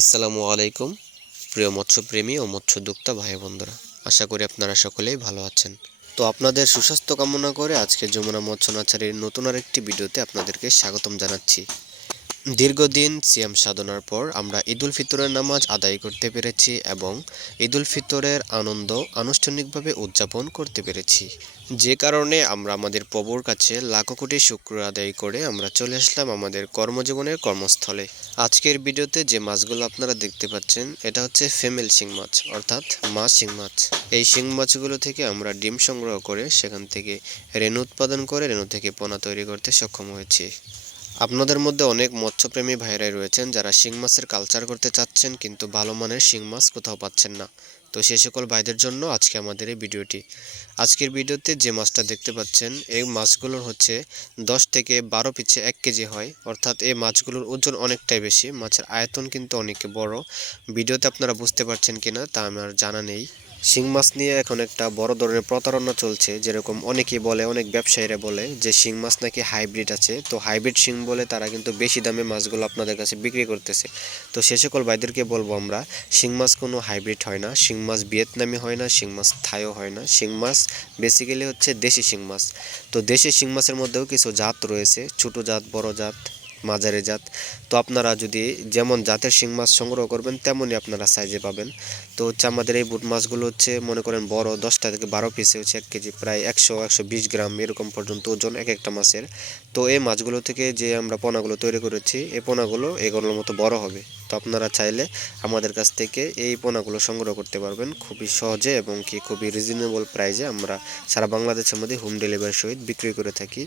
আসসালামু আলাইকুম, প্রিয় মৎস্যপ্রেমী ও মৎস্যদুক্তা ভাই বন্ধুরা আশা করি আপনারা সকলেই ভালো আছেন। তো আপনাদের সুস্বাস্থ্য কামনা করে আজকে যমুনা মৎস্য নাচারির নতুন আরেকটি ভিডিওতে আপনাদেরকে স্বাগতম জানাচ্ছি। দীর্ঘদিন সিয়াম সাধনার পর আমরা ঈদুল ফিতরের নামাজ আদায় করতে পেরেছি এবং ঈদুল ফিতরের আনন্দ আনুষ্ঠানিকভাবে উদযাপন করতে পেরেছি। যে কারণে আমরা আমাদের প্রভুর কাছে লাখো কোটি শুক্র আদায় করে আমরা চলে আসলাম আমাদের কর্মজীবনের কর্মস্থলে। আজকের ভিডিওতে যে মাছগুলো আপনারা দেখতে পাচ্ছেন, এটা হচ্ছে ফিমেল শিং মাছ, অর্থাৎ মা শিং মাছ। এই শিং মাছগুলো থেকে আমরা ডিম সংগ্রহ করে সেখান থেকে রেণু উৎপাদন করে রেণু থেকে পোনা তৈরি করতে সক্ষম হয়েছি। আপনাদের মধ্যে অনেক মৎস্যপ্রেমী ভাইরাই রয়েছেন যারা শিং মাছের কালচার করতে চাচ্ছেন কিন্তু ভালো মানের শিং মাছ কোথাও পাচ্ছেন না। তো সেই সকল ভাইদের জন্য আজকে আমাদের এই ভিডিওটি। আজকের ভিডিওতে যে মাছটা দেখতে পাচ্ছেন, এই মাছগুলোর হচ্ছে দশ থেকে বারো পিছে এক কেজি হয়। অর্থাৎ এই মাছগুলোর ওজন অনেকটাই বেশি। মাছের আয়তন কিন্তু অনেক বড়। ভিডিওতে আপনারা বুঝতে পারছেন কিনা তা আমার জানা নেই। শিং মাছ নিয়ে এখন একটা বড় ধরনের প্রতারণা চলছে, যেরকম অনেকেই বলে, অনেক ব্যবসায়ীরা বলে যে শিং মাছ নাকি হাইব্রিড আছে। তো হাইব্রিড শিং বলে তারা কিন্তু বেশি দামে মাছগুলো আপনাদের কাছে বিক্রি করতেছে। তো সে সকল ভাইদেরকে বলব আমরা, শিং মাছ কোনো হাইব্রিড হয় না, শিং মাছ ভিয়েতনামি হয় না, শিং মাছ থাইও হয় না। শিং মাছ বেসিক্যালি হচ্ছে দেশি শিং মাছ। তো দেশি শিং মাছের মধ্যেও কিছু জাত রয়েছে, ছোটো জাত, বড় জাত। মাঝারি জাত। তো আপনারা যদি যেমন জাতের শিং মাছ সংগ্রহ করবেন, তেমনই আপনারা সাইজে পাবেন। তো হচ্ছে আমাদের এই বুট মাছগুলো হচ্ছে, মনে করেন বড় দশটা থেকে বারো পিসে হচ্ছে এক কেজি, প্রায় একশো একশো বিশ গ্রাম এরকম পর্যন্ত ওজন এক একটা মাছের। তো এই মাছগুলো থেকে যে আমরা পোনাগুলো তৈরি করেছি, এই পোনাগুলো এগুলোর মতো বড় হবে। তো আপনারা চাইলে আমাদের কাছ থেকে এই পোনাগুলো সংগ্রহ করতে পারবেন। খুবই সহজে এবং কি খুবই রিজনেবল প্রাইজে আমরা সারা বাংলাদেশের মধ্যে হোম ডেলিভারি সহিত বিক্রি করে থাকি।